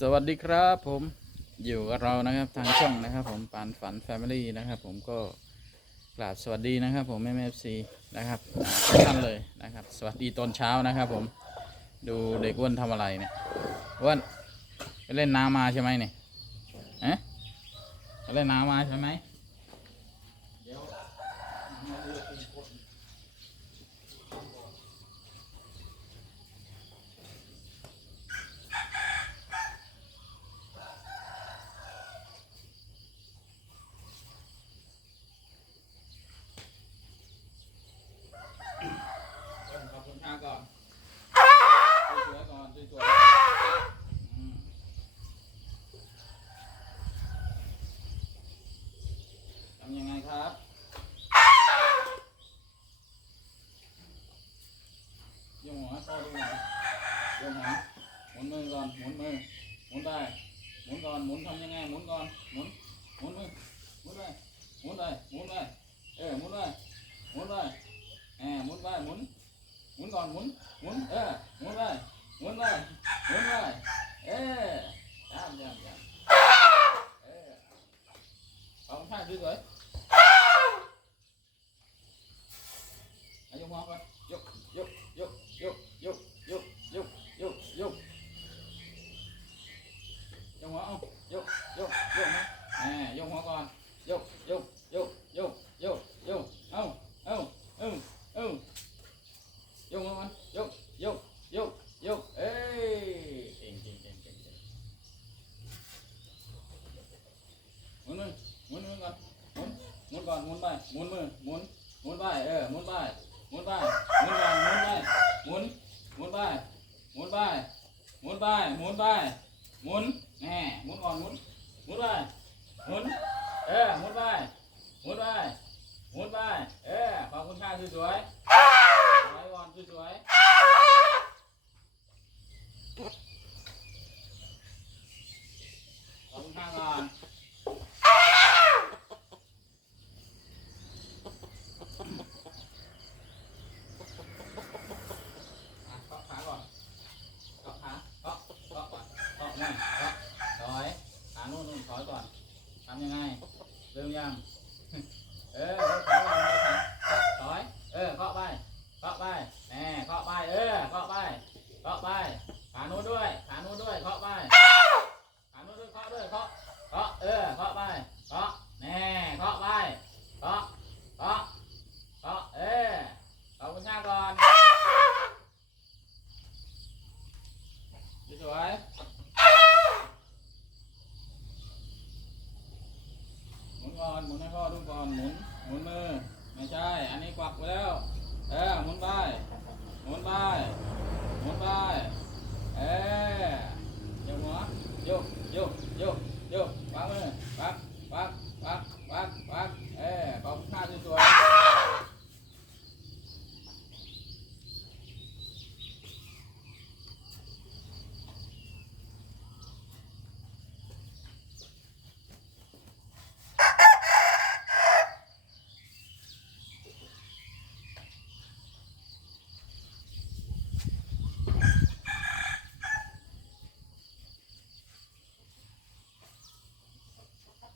สวัสดีครับผมอยู่กับเรานะครับทางช่องนะครับ ผมปานฝันแฟมิลี่นะครับ ผมก็กราบสวัสดีนะครับ ผมแม่เอฟซีนะครับทุกท่านเลยนะครับ สวัสดีตอนเช้านะครับ ผมดูเด็กอ้วนทำอะไรเนี่ยอ้วนไปเล่นน้ำมาใช่ไหมเนี่ยฮะไปเล่นน้ำมาใช่ไหมเดี๋ยวมาดูตีกด ขอบคุณค่าก่อนสวยๆก่อนสวยๆอืมทำยังไงครับ ยกหัวให้พ่อดูหน่อยยกหัวหมุนมือก่อนหมุนมือหมุนได้หมุนก่อนหมุนทำยังไงหมุนก่อนหมุนหมุนมือหมุนไปหมุนไปหมุนไปเออหมุนไปหมุนไปแหมหมุนไปหมุนหมุนก่อนหมุนหมุนเออหมุนไปหมุนไปหมุนไปเออจ้ามจ้ามจ้ามเออเอาข้างสวยๆเอา หมุนไปหมุนไปหมุนแหมหมุนก่อนหมุนหมุนไปหมุนเออหมุนไปหมุนไปหมุนไปเออขอบคุณค่าสวยๆสวยก่อนสวยสวยบคุณข้างก่อนอะเกาะขาก่อนเกาะขาเกาะเกาะก่อนเกาะนั่นเกาะถอยขานู่นนู่นถอยก่อน ทำยังไง เริ่มยัง เออถอยก่อนเลยขาถอย เออเคาะไป เคาะไปแหมเคาะไป เออ เคาะไป เคาะไป ขาโน้นด้วย ขาโน้นด้วย เคาะไป ขาโน้นด้วย เคาะด้วย เคาะ เคาะ เออ เคาะไป เคาะแหน่เคาะไป เคาะ เคาะ เคาะ เออ ขอบคุณช่างก่อนสวยหมุนก่อน หมุนให้ พ่อดูก่อนหมุนหมุนมือ ไม่ใช่ อันนี้กวักไปแล้ว เออหมุนไปหมุนไป หมุนไป เออยกหัวยกยกยกยกวางมือปักปักปักปักปักเออขอบคุณค่าสวยๆ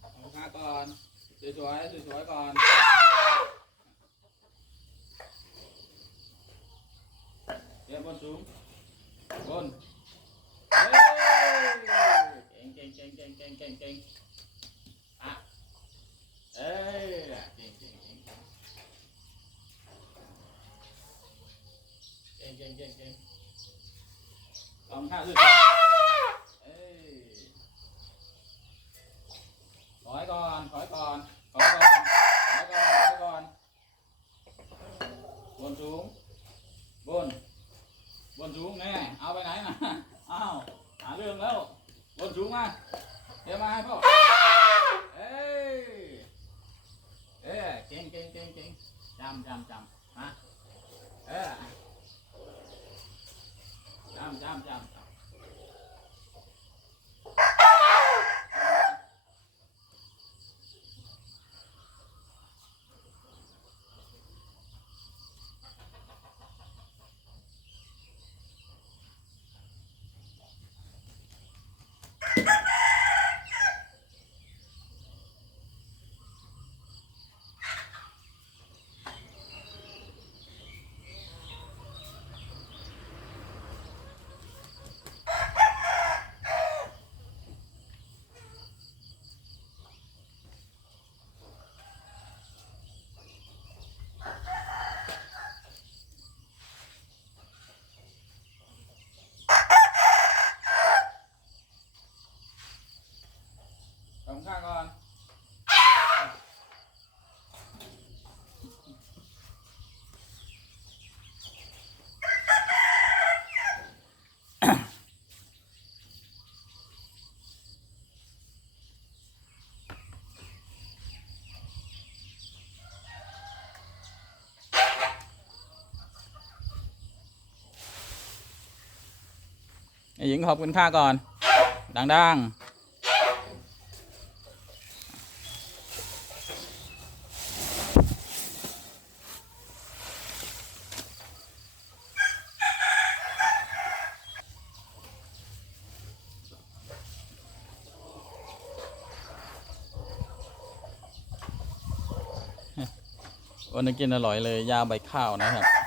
ขอบคุณค่าก่อน สวยสวยสวยสวยๆก่อนเรียบบนสูงบนเอ้ยเก่งเก่งเก่งเก่งเก่งเก่ง ดี๋ยวมาให้พ่อ เอ้ยเอ้ยเก่งเก่งเก่งเก่งจำจำจำฮะเออจำจำจำจำ ไอ้หญิงขอบคุณค่าก่อน ดังๆวันนี้กินอร่อยเลยยาใบข้าวนะครับ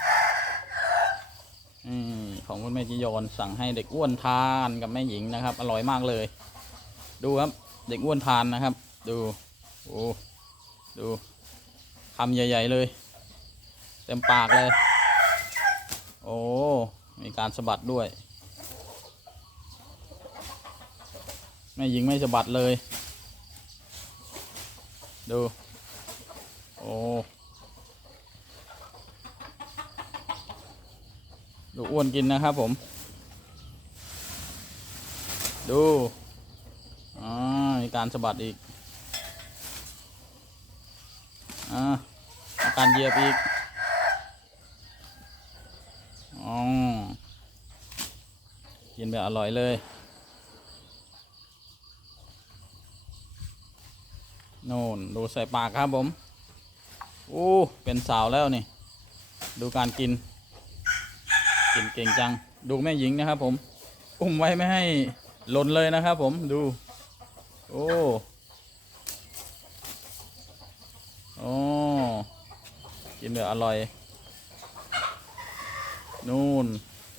ของคุณแม่จิโยนสั่งให้เด็กอ้วนทานกับแม่หญิงนะครับ อร่อยมากเลย ดูครับ เด็กอ้วนทานนะครับ ดูโอ้ดูคำใหญ่ ๆ เลย เต็มปากเลย โอ้มีการสะบัดด้วยแม่หญิงไม่สะบัดเลย ดู โอ้ ดูอ้วนกินนะครับผม ดูอ่ามีการสะบัดอีกอ่าการเหยียบอีกอ๋อกินแบบอร่อยเลยโน่นดูใส่ปากครับผมอู้เป็นสาวแล้วนี่ ดูการกิน กินเก่งจัง ดูแม่หญิงนะครับผม อุ้มไว้ไม่ให้หล่นเลยนะครับผม ดู โอ้โอ้กินแบบอร่อย นู่น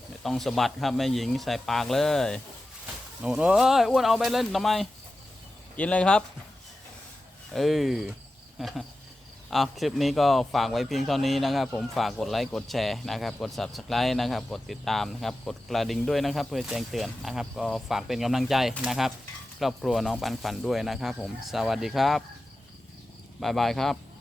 ไม่ต้องสะบัดครับแม่หญิงใส่ปากเลยนู่นเอ้ยอ้วนเอาไปเล่นทำไม กินเลยครับ เออ อะคลิปนี้ก็ฝากไว้เพียงเท่านี้นะครับ ผมฝากกดไลค์กดแชร์นะครับกด subscribe นะครับ กดติดตามนะครับ กดกระดิ่งด้วยนะครับ เพื่อแจ้งเตือนนะครับ ก็ฝากเป็นกำลังใจนะครับ ครอบครัวน้องปันฝันด้วยนะครับ ผมสวัสดีครับบ๊ายบายครับ